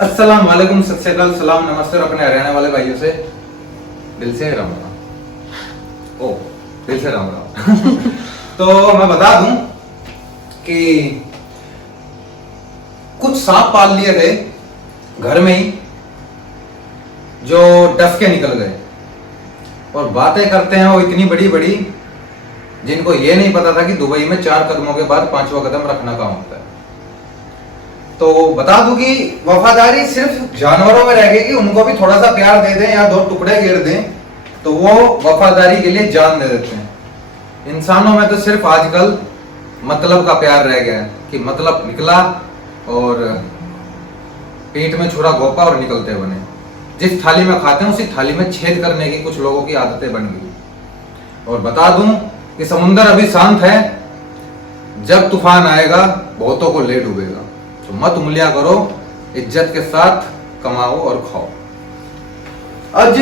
अस्सलाम वालेकुम, सत श्री अकाल, सलाम, नमस्ते और अपने हरियाणा वाले भाइयों से दिल से राम राम। ओ दिल से राम राम। तो मैं बता दूं कि कुछ सांप पाल लिए थे घर में ही जो डस के निकल गए और बातें करते हैं वो इतनी बड़ी बड़ी जिनको ये नहीं पता था कि दुबई में 4 कदमों के बाद 5वां कदम रखना काम होता है। तो बता दूं कि वफादारी सिर्फ जानवरों में रह गई कि उनको भी थोड़ा सा प्यार दे दें या 2 टुकड़े गिर दें तो वो वफादारी के लिए जान दे देते हैं। इंसानों में तो सिर्फ आजकल मतलब का प्यार रह गया है कि मतलब निकला और पेट में छुरा घोपा और निकलते बने। जिस थाली में खाते हैं उसी थाली में छेद करने की कुछ लोगों की आदतें बन गई। और बता दूं कि समुंदर अभी शांत है, जब तूफान आएगा बहुतों को ले डूबेगा। तो मत उंगलियां करो, इज्जत के साथ कमाओ और खाओ। आज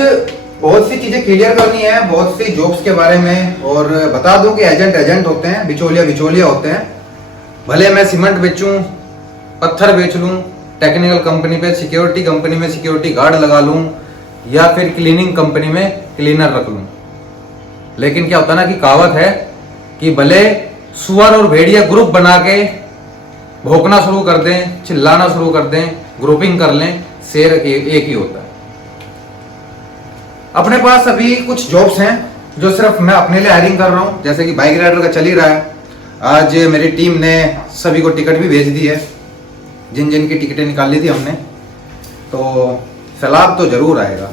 बहुत सी चीजें क्लियर करनी है, बहुत सी जॉब्स के बारे में। और बता दूं कि एजेंट होते हैं, बिचौलिया होते हैं। भले मैं सीमेंट बेचूं, पत्थर बेच लूं, टेक्निकल कंपनी पे सिक्योरिटी कंपनी में सिक्योरिटी गार्ड लगा लूं या फिर क्लीनिंग कंपनी में क्लीनर रख लूं, लेकिन क्या होता है ना कि कहावत है कि भले सुअर और भेड़िया ग्रुप बना के भौंकना शुरू कर दें, चिल्लाना शुरू कर दें, ग्रुपिंग कर लें, शेर एक ही होता है। अपने पास अभी कुछ जॉब्स हैं जो सिर्फ मैं अपने लिए हायरिंग कर रहा हूं, जैसे कि बाइक राइडर का चल ही रहा है। आज मेरी टीम ने सभी को टिकट भी भेज दी है, जिन जिन की टिकटें निकाल ली थी हमने। तो सैलाब तो जरूर आएगा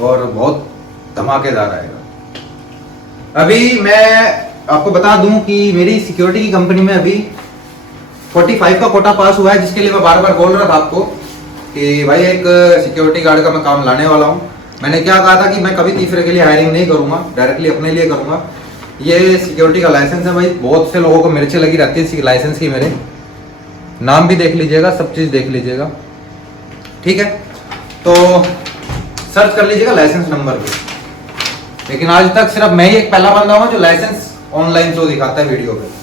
और बहुत धमाकेदार आएगा। अभी मैं आपको बता दूं कि मेरी सिक्योरिटी की कंपनी में अभी 45 का कोटा पास हुआ है, जिसके लिए मैं बार बार बोल रहा था आपको कि भाई एक सिक्योरिटी गार्ड का मैं काम लाने वाला हूं। मैंने क्या कहा था कि मैं कभी तीसरे के लिए हायरिंग नहीं करूंगा, डायरेक्टली अपने लिए करूंगा। ये सिक्योरिटी का लाइसेंस है भाई, बहुत से लोगों को मिर्चें लगी रहती है लाइसेंस की। मेरे नाम भी देख लीजिएगा, सब चीज देख लीजिएगा, ठीक है। तो सर्च कर लीजिएगा लाइसेंस नंबर पे। लेकिन आज तक सिर्फ मैं ही एक पहला बंदा हूं जो लाइसेंस ऑनलाइन शो दिखाता है वीडियो पे।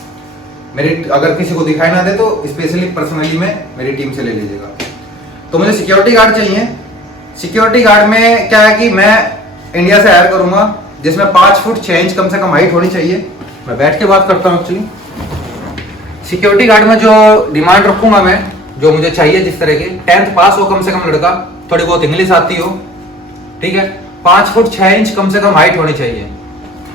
मेरी अगर किसी को दिखाई ना दे तो स्पेशली पर्सनली में मेरी टीम से ले लीजिएगा। तो मुझे सिक्योरिटी गार्ड चाहिए। सिक्योरिटी गार्ड में क्या है कि मैं इंडिया से हायर करूंगा, जिसमें 5 फुट 6 इंच कम से कम हाइट होनी चाहिए। मैं बैठ के बात करता हूँ एक्चुअली। सिक्योरिटी गार्ड में जो डिमांड रखूंगा मैं, जो मुझे चाहिए जिस तरह के, 10th पास हो कम से कम लड़का, थोड़ी बहुत इंग्लिश आती हो, ठीक है। 5 फुट 6 इंच कम से कम हाइट होनी चाहिए।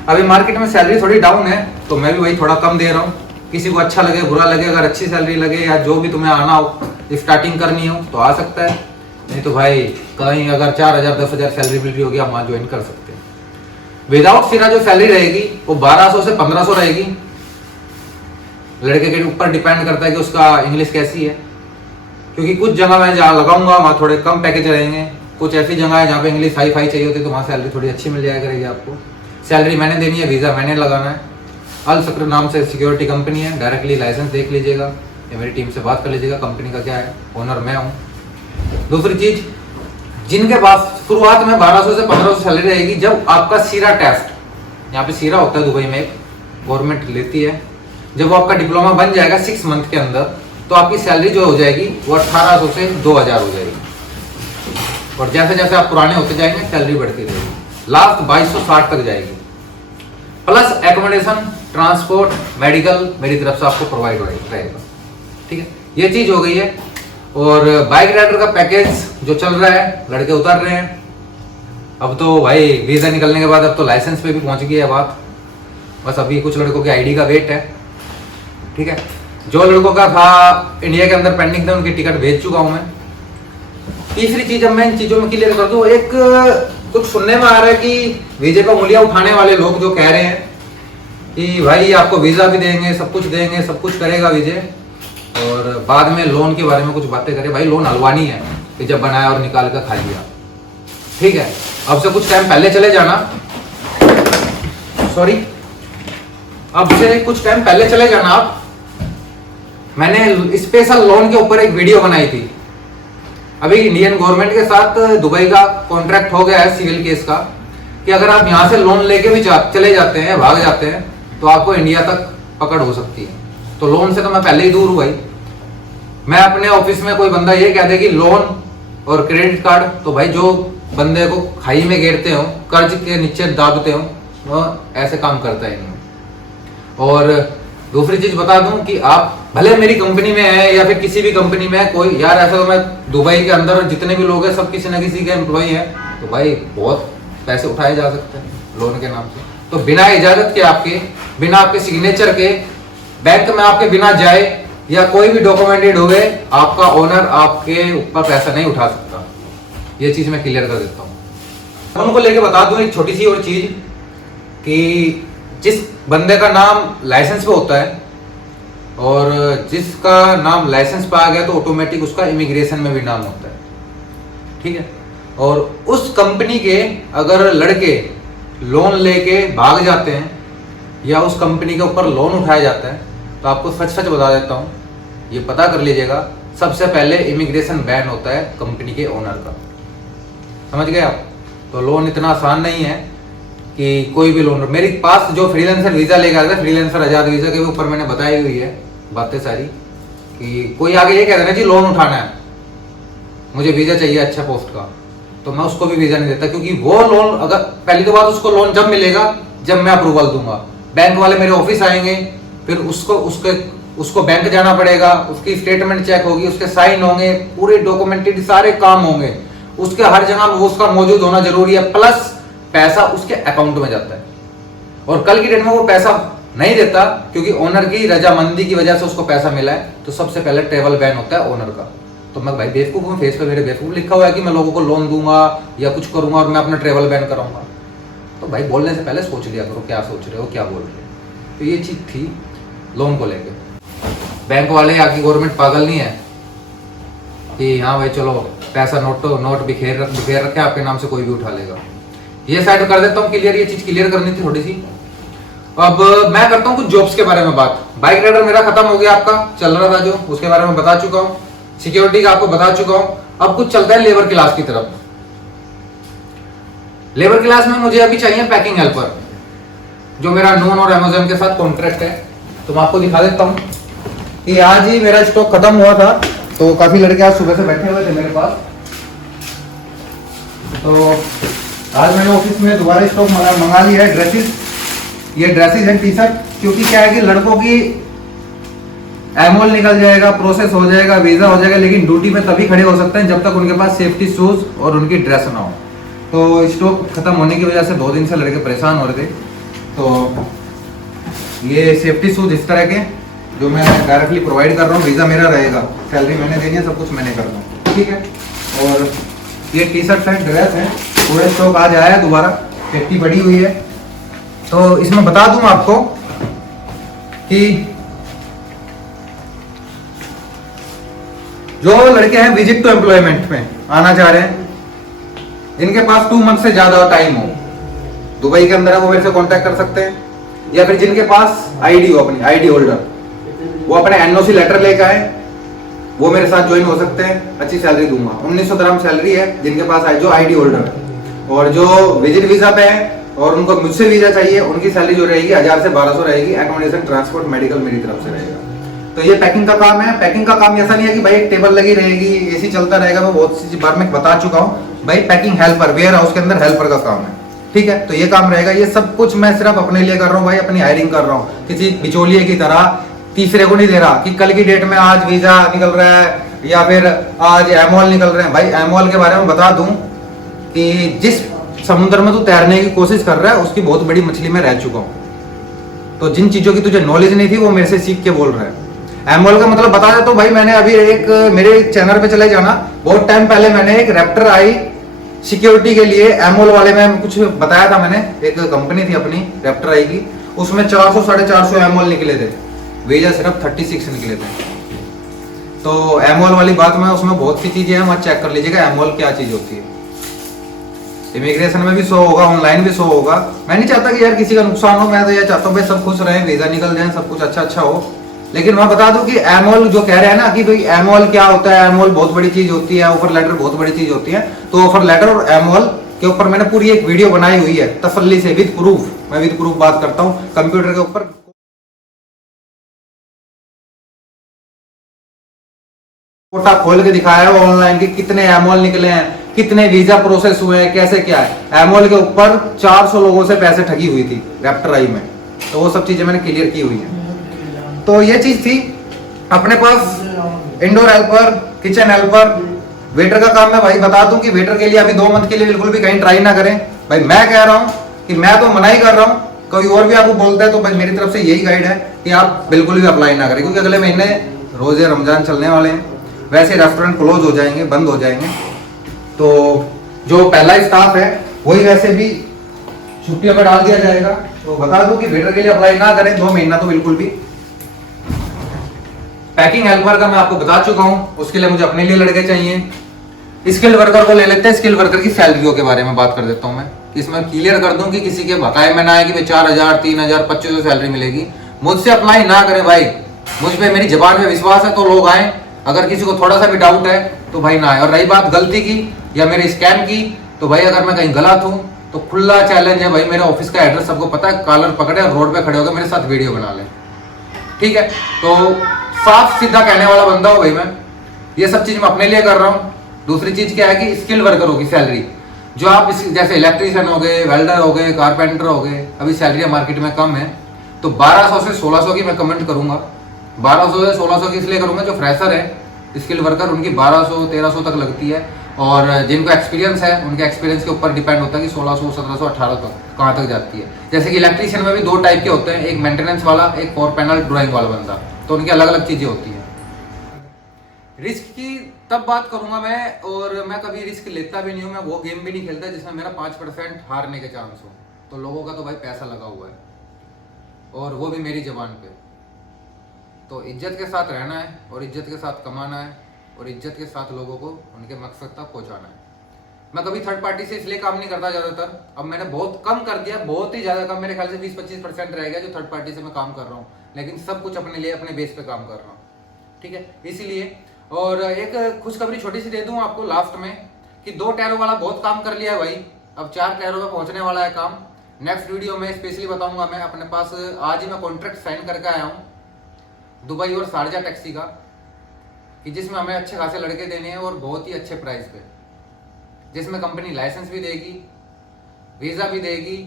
अभी मार्केट में सैलरी थोड़ी डाउन है तो मैं भी वही थोड़ा कम दे रहा हूँ। किसी को अच्छा लगे बुरा लगे, अगर अच्छी सैलरी लगे या जो भी तुम्हें आना हो, स्टार्टिंग करनी हो तो आ सकता है, नहीं तो भाई कहीं अगर 4,000 10,000 सैलरी मिल रही होगी आप वहां ज्वाइन कर सकते हैं। विदाउट फिरा जो सैलरी रहेगी वो 1200 से 1500 रहेगी। लड़के के ऊपर डिपेंड करता है कि उसका इंग्लिश कैसी है, क्योंकि कुछ जगह मैं जहाँ लगाऊंगा वहाँ थोड़े कम पैकेज रहेंगे। कुछ ऐसी जगह है जहाँ पे इंग्लिश हाई फाई चाहिए होती है तो वहाँ सैलरी थोड़ी अच्छी मिल जाया करेगी आपको। सैलरी मैंने देनी है, वीज़ा मैंने लगाना है। अल सक्र नाम से सिक्योरिटी कंपनी है, डायरेक्टली लाइसेंस देख लीजिएगा या मेरी टीम से बात कर लीजिएगा। कंपनी का क्या है, ओनर मैं हूँ। दूसरी चीज़, जिनके पास शुरुआत में 1200 से 1500 सैलरी रहेगी, जब आपका सीरा टेस्ट, यहाँ पे सीरा होता है दुबई में, गवर्नमेंट लेती है, जब वो आपका डिप्लोमा बन जाएगा 6 मंथ के अंदर, तो आपकी सैलरी जो हो जाएगी वो 1800 से 2000 हो जाएगी। और जैसे जैसे आप पुराने होते जाएंगे सैलरी बढ़ती रहेगी, लास्ट 2260 तक जाएगी। प्लस एकोमोडेशन, ट्रांसपोर्ट, मेडिकल मेरी तरफ से आपको प्रोवाइड रहेगा, ठीक है। ये चीज हो गई है। और बाइक राइडर का पैकेज जो चल रहा है, लड़के उतर रहे हैं। अब तो भाई वीजा निकलने के बाद अब तो लाइसेंस पे भी पहुंच गई है बात। बस अभी कुछ लड़कों की आईडी का वेट है, ठीक है। जो लड़कों का था इंडिया के अंदर पेंडिंग था उनकी टिकट भेज चुका हूं मैं। तीसरी चीज, अब मैं इन चीजों में क्लियर कर दूं, एक कुछ सुनने में आ रहा है कि वीजे का मूल्य उठाने वाले लोग जो कह रहे हैं कि भाई आपको वीजा भी देंगे, सब कुछ देंगे, सब कुछ करेगा विजय, और बाद में लोन के बारे में कुछ बातें करे। भाई लोन हलवानी है कि जब बनाया और निकाल कर खा लिया, ठीक है। अब से कुछ टाइम पहले चले जाना, सॉरी, अब से कुछ टाइम पहले चले जाना आप। मैंने स्पेशल लोन के ऊपर एक वीडियो बनाई थी। अभी इंडियन गवर्नमेंट के साथ दुबई का कॉन्ट्रैक्ट हो गया है सिविल केस का, कि अगर आप यहाँ से लोन लेके भी चले जाते हैं, भाग जाते हैं, तो आपको इंडिया तक पकड़ हो सकती है। तो लोन से तो मैं पहले ही दूर हूँ भाई, मैं अपने ऑफिस में कोई बंदा ये कह दे कि लोन और क्रेडिट कार्ड, तो भाई जो बंदे को खाई में घेरते हो, कर्ज के नीचे दाबते हो, वो ऐसे काम करता ही नहीं। और दूसरी चीज बता दूं कि आप भले मेरी कंपनी में है या फिर किसी भी कंपनी में है, कोई यार ऐसा तो मैं दुबई के अंदर जितने भी लोग हैं सब किसी न किसी के एम्प्लॉय है, तो भाई बहुत पैसे उठाए जा सकते हैं लोन के नाम से। तो बिना इजाजत के आपके, बिना आपके सिग्नेचर के, बैंक में आपके बिना जाए या कोई भी डॉक्यूमेंटेड हो गए, आपका ओनर आपके ऊपर पैसा नहीं उठा सकता। ये चीज मैं क्लियर कर देता हूँ। उनको लेके बता दूं एक छोटी सी और चीज कि जिस बंदे का नाम लाइसेंस पे होता है और जिसका नाम लाइसेंस पे आ गया तो ऑटोमेटिक उसका इमिग्रेशन में भी नाम होता है, ठीक है। और उस कंपनी के अगर लड़के लोन लेके भाग जाते हैं या उस कंपनी के ऊपर लोन उठाया जाता है, तो आपको सच सच बता देता हूँ, ये पता कर लीजिएगा, सबसे पहले इमिग्रेशन बैन होता है कंपनी के ओनर का। समझ गए आप? तो लोन इतना आसान नहीं है कि कोई भी लोन। मेरे पास जो फ्रीलांसर वीजा लेकर आया था, फ्रीलांसर आजाद वीजा के ऊपर मैंने बताई हुई है बातें सारी, कि कोई आगे ये कह रहा है जी लोन उठाना है, मुझे वीजा चाहिए अच्छा पोस्ट का, तो मैं उसको भी वीजा नहीं देता, क्योंकि वो लोन अगर पहली तो बात उसको लोन जब मिलेगा जब मैं अप्रूवल दूंगा, बैंक वाले मेरे ऑफिस आएंगे, फिर उसको बैंक जाना पड़ेगा, उसकी स्टेटमेंट चेक होगी, उसके साइन होंगे, पूरे डॉक्यूमेंटेड सारे काम होंगे, उसके हर जगह वो उसका मौजूद होना जरूरी है, प्लस पैसा उसके अकाउंट में जाता है। और कल की डेट में वो पैसा नहीं देता क्योंकि ओनर की रजामंदी की वजह से उसको पैसा मिला है, तो सबसे पहले ट्रेवल बैन होता है ओनर का। तो मैं भाई बेवकूफ हूँ, फेस पे मेरे बेवकूफ लिखा हुआ है कि मैं लोगों को लोन दूंगा या कुछ करूंगा और मैं अपना ट्रेवल बैन कराऊंगा। तो भाई बोलने से पहले सोच लिया करो क्या सोच रहे हो, क्या बोल रहे हो। तो ये चीज थी लोन को लेकर। बैंक वाले या की गवर्नमेंट पागल नहीं है कि हाँ भाई चलो पैसा नोट बिखेर रखे आपके नाम से कोई भी उठा लेगा। ये साइड कर देता हूँ क्लियर, ये चीज क्लियर करनी थी थोड़ी सी। अब मैं करता हूँ कुछ जॉब्स के बारे में बात। बाइक राइडर मेरा खत्म हो गया, आपका चल रहा था जो, उसके बारे में बता चुका हूँ। सिक्योरिटी का आपको बता चुका हूँ। अब कुछ चलता है लेबर क्लास की तरफ। लेबर क्लास में मुझे अभी चाहिए पैकिंग हेल्पर, जो मेरा नून और अमेज़न के साथ कॉन्ट्रैक्ट है। तो मैं आपको दिखा देता हूँ कि आज ही मेरा स्टॉक खत्म हुआ था, तो काफी लड़के आज सुबह से बैठे हुए थे मेरे पास। तो आज मैंने ऑफिस में दोबारा स्टॉक मंगा लिया है ड्रेसेस। ये ड्रेसेस एंड टी शर्ट, क्योंकि क्या है कि लड़कों की एमओल निकल जाएगा, प्रोसेस हो जाएगा, वीजा हो जाएगा, लेकिन ड्यूटी पे तभी खड़े हो सकते हैं जब तक उनके पास सेफ्टी शूज और उनकी ड्रेस ना हो। तो स्टॉक खत्म होने की वजह से 2 दिन से लड़के परेशान हो रहे थे। तो ये सेफ्टी शूज इस तरह के जो मैं डायरेक्टली प्रोवाइड कर रहा हूँ, वीजा मेरा रहेगा, सैलरी मैंने देनी है, सब कुछ मैंने करना है, ठीक है। और ये टी शर्ट है, ड्रेस है, पूरा स्टॉक आज आया है दोबारा, पेटी पड़ी हुई है। तो इसमें बता दूं आपको कि जो लड़के हैं विजिट टू एम्प्लॉयमेंट में आना चाह रहे हैं, इनके पास 2 मंथ से ज्यादा टाइम हो, दुबई के अंदर है, वो मेरे से कांटेक्ट कर सकते हैं। या फिर जिनके पास आईडी हो, अपनी आईडी होल्डर, वो अपने एनओसी लेटर लेकर आए, वो मेरे साथ ज्वाइन हो सकते हैं। अच्छी सैलरी दूंगा, 1900 दिरहम सैलरी है जिनके पास जो आईडी होल्डर। और जो विजिट वीजा पे है और उनको मुझसे वीजा चाहिए, उनकी सैलरी जो रहेगी 1000 से 1200 रहेगी। एकोमोडेशन, ट्रांसपोर्ट, मेडिकल मेरी तरफ से रहेगा। तो ये पैकिंग का काम है। पैकिंग का काम ऐसा नहीं है कि भाई एक टेबल लगी रहेगी, एसी चलता रहेगा। मैं बहुत सी बार में बता चुका हूँ भाई, पैकिंग हेल्पर, वेयर हाउस के अंदर हेल्पर का काम है, ठीक है। तो ये काम रहेगा। ये सब कुछ मैं सिर्फ अपने लिए कर रहा हूँ भाई, अपनी हायरिंग कर रहा हूँ, किसी बिचौलिए की तरह तीसरे को नहीं दे रहा कि कल की डेट में आज वीजा निकल रहा है या फिर आज एमओल निकल रहे हैं। भाई एमओल के बारे में बता दूं कि जिस समुद्र में तू तैरने की कोशिश कर रहा है, उसकी बहुत बड़ी मछली में रह चुका हूं। तो जिन चीजों की तुझे नॉलेज नहीं थी, वो मेरे से सीख के बोल रहा है। एमओल का मतलब बता देता हूं भाई, मैंने अभी मेरे चैनल पे चले जाना, बहुत टाइम पहले मैंने एक रैप्टर आई सिक्योरिटी के लिए एमओल वाले में कुछ बताया था मैंने, एक कंपनी थी अपनी रैप्टर आई की, उसमें 400 450 एमओल निकले थे, वीजा सिर्फ 36 निकले थे। तो एमओल वाली बात में, उसमें बहुत सी चीजें हैं, वहां चेक कर लीजिएगा एमओल क्या चीज होती है। इमिग्रेशन में भी शो होगा, ऑनलाइन भी शो होगा। मैं नहीं चाहता कि यार किसी का नुकसान हो, मैं तो ये चाहता हूँ भाई सब खुश रहें, वीजा निकल जाए, सब कुछ अच्छा हो। लेकिन मैं बता दूं कि एमओल जो कह रहे हैं ना कि भाई एमओल क्या होता है, एमओल बहुत बड़ी चीज होती है, ऑफर लेटर बहुत बड़ी चीज होती है। तो ऑफर लेटर और एमओल के ऊपर मैंने पूरी एक वीडियो बनाई हुई है तसल्ली से, विद प्रूफ। मैं विद प्रूफ बात करता हूँ कंप्यूटर के ऊपर। कोटा खोल के दिखाया है ऑनलाइन की कितने एमोल निकले हैं, कितने वीजा प्रोसेस हुए हैं, कैसे क्या है। एमोल के ऊपर 400 लोगों से पैसे ठगी हुई थी रैप्टर आई में, तो वो सब चीजें मैंने क्लियर की हुई है। तो ये चीज थी अपने पास। Indoor helper, kitchen helper, waiter का काम मैं भाई बता दूं कि वेटर के लिए अभी 2 मंथ के लिए बिल्कुल भी कहीं ट्राई ना करें भाई। मैं कह रहा हूं कि मैं तो मना ही कर रहा हूं, कोई और भी आपको बोलता है तो भाई मेरी तरफ से यही गाइड है कि आप बिल्कुल भी अप्लाई ना करें, क्योंकि अगले महीने रोजे रमजान चलने वाले हैं, वैसे रेस्टोरेंट क्लोज हो जाएंगे, बंद हो जाएंगे। तो जो पहला स्टाफ है वही वैसे भी छुट्टियों पर डाल दिया जाएगा। तो बता दूं कि वेटर के लिए अप्लाई ना करें 2 महीना तो बिल्कुल भी। पैकिंग हेल्पर का मैं आपको बता चुका हूं, उसके लिए मुझे अपने लिए लड़के चाहिए। स्किल्ड वर्कर को ले लेते हैं। स्किल्ड वर्कर की सैलरियों के बारे में बात कर देता हूं मैं, इसमें क्लियर कर दूं कि किसी के बकाए में ना आए कि भाई 4000, 3000, 2500 सैलरी मिलेगी। मुझसे अप्लाई ना करें भाई, मुझ पे मेरी जबान पे विश्वास है तो लोग आए, अगर किसी को थोड़ा सा भी डाउट है तो भाई ना आए। और रही बात गलती की या मेरे स्कैम की, तो भाई अगर मैं कहीं गलत हूं तो खुला चैलेंज है भाई, मेरे ऑफिस का एड्रेस सबको पता है, कॉलर पकड़े और रोड पे खड़े होकर मेरे साथ वीडियो बना ले, ठीक है। तो साफ सीधा कहने वाला बंदा हो भाई मैं, ये सब चीज मैं अपने लिए कर रहा हूँ। दूसरी चीज क्या है कि स्किल्ड वर्करों की सैलरी, जो आप जैसे इलेक्ट्रीशियन हो गए, वेल्डर हो गए, कारपेंटर हो गए, अभी सैलरी मार्केट में कम है, तो 1200 से 1600 की मैं कमेंट करूंगा। 1200 से 1600 की इसलिए करूंगा, जो फ्रेशर है स्किल्ड वर्कर उनकी 1200, 1300 तक लगती है, और जिनको एक्सपीरियंस है उनके एक्सपीरियंस के ऊपर डिपेंड होता है कि 1600, 1700, 1800 तक कहाँ तक जाती है। जैसे कि इलेक्ट्रीशियन में भी 2 टाइप के होते हैं, एक मेंटेनेंस वाला, एक 4 पैनल ड्राइंग वाला बंदा, तो उनकी अलग अलग चीजें होती है। रिस्क की तब बात करूंगा मैं, और मैं कभी रिस्क लेता भी नहीं हूं, मैं वो गेम भी नहीं खेलता जिसमें मेरा 5% हारने के चांस हो। तो लोगों का तो भाई पैसा लगा हुआ है, और वो भी मेरी जबान पे। तो इज्जत के साथ रहना है, और इज्जत के साथ कमाना है, और इज्जत के साथ लोगों को उनके मकसद तक पहुंचाना है। मैं कभी थर्ड पार्टी से इसलिए काम नहीं करता ज़्यादातर, अब मैंने बहुत कम कर दिया, बहुत ही ज़्यादा कम, मेरे ख्याल से 20-25% रह गया जो थर्ड पार्टी से मैं काम कर रहा हूँ, लेकिन सब कुछ अपने लिए, अपने बेस पे काम कर रहा हूँ, ठीक है, इसीलिए। और एक खुशखबरी छोटी सी दे दूँ आपको लास्ट में, कि 2 टायरों वाला बहुत काम कर लिया है भाई, अब 4 टायरों में पहुंचने वाला है काम। नेक्स्ट वीडियो में स्पेशली बताऊंगा मैं। अपने पास आज ही मैं कॉन्ट्रैक्ट साइन करके आया हूँ दुबई और शारजा टैक्सी का, कि जिसमें हमें अच्छे खासे लड़के देने हैं और बहुत ही अच्छे प्राइस पे, जिसमें कंपनी लाइसेंस भी देगी, वीज़ा भी देगी,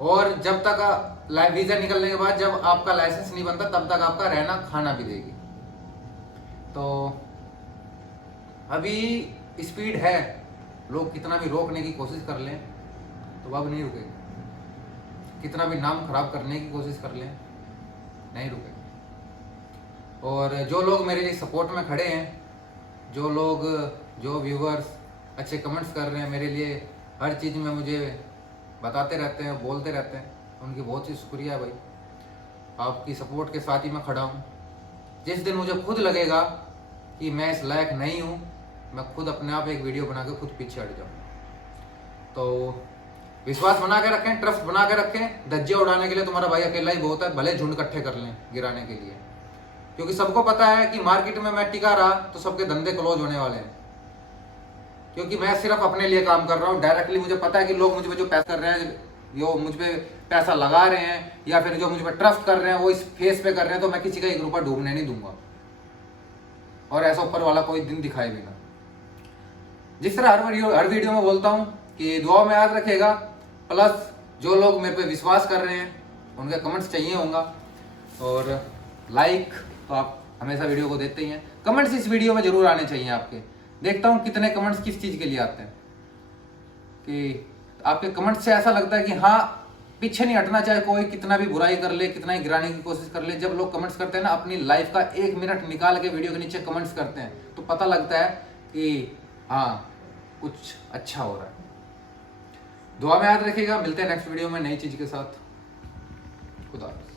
और जब तक वीज़ा निकलने के बाद जब आपका लाइसेंस नहीं बनता तब तक आपका रहना खाना भी देगी। तो अभी स्पीड है, लोग कितना भी रोकने की कोशिश कर लें तो अब नहीं रुकेगी, कितना भी नाम खराब करने की कोशिश कर लें नहीं रुकेगी। और जो लोग मेरे लिए सपोर्ट में खड़े हैं, जो व्यूअर्स अच्छे कमेंट्स कर रहे हैं मेरे लिए, हर चीज़ में मुझे बताते रहते हैं, बोलते रहते हैं, उनकी बहुत ही शुक्रिया भाई। आपकी सपोर्ट के साथ ही मैं खड़ा हूँ। जिस दिन मुझे खुद लगेगा कि मैं इस लायक नहीं हूँ, मैं खुद अपने आप एक वीडियो बना के खुद पीछे हट जाऊँ। तो विश्वास बना के रखें, ट्रस्ट बना के रखें। धज्जियाँ उड़ाने के लिए तुम्हारा भाई अकेला ही बहुत है, भले झुंड इकट्ठे कर लें गिराने के लिए, क्योंकि सबको पता है कि मार्केट में मैं टिका रहा तो सबके धंधे क्लोज होने वाले हैं, क्योंकि मैं सिर्फ अपने लिए काम कर रहा हूँ। डायरेक्टली मुझे पता है कि लोग मुझ पे जो पैसा कर रहे हैं, जो मुझ पे पैसा लगा रहे हैं, या फिर जो मुझ पे ट्रस्ट कर रहे हैं, वो इस फेस पे कर रहे हैं, तो मैं किसी का 1 रुपया डूबने नहीं दूंगा, और ऐसा ऊपर वाला कोई दिन दिखाए भी ना। जिस तरह हर वीडियो में बोलता हूँ कि दुआ में याद रखेगा, प्लस जो लोग मेरे पे विश्वास कर रहे हैं उनके कमेंट्स चाहिए होगा, और लाइक तो आप हमेशा वीडियो को देते ही हैं, कमेंट्स इस वीडियो में जरूर आने चाहिए आपके। देखता हूँ कितने कमेंट्स किस चीज़ के लिए आते हैं, कि आपके कमेंट्स से ऐसा लगता है कि हाँ पीछे नहीं हटना, चाहे कोई कितना भी बुराई कर ले, कितना ही गिराने की कोशिश कर ले। जब लोग कमेंट्स करते हैं ना, अपनी लाइफ का 1 मिनट निकाल के वीडियो के नीचे कमेंट्स करते हैं, तो पता लगता है कि हाँ कुछ अच्छा हो रहा है। दुआ में याद रखिएगा, मिलते हैं नेक्स्ट वीडियो में नई चीज़ के साथ। खुदा हाफिज़।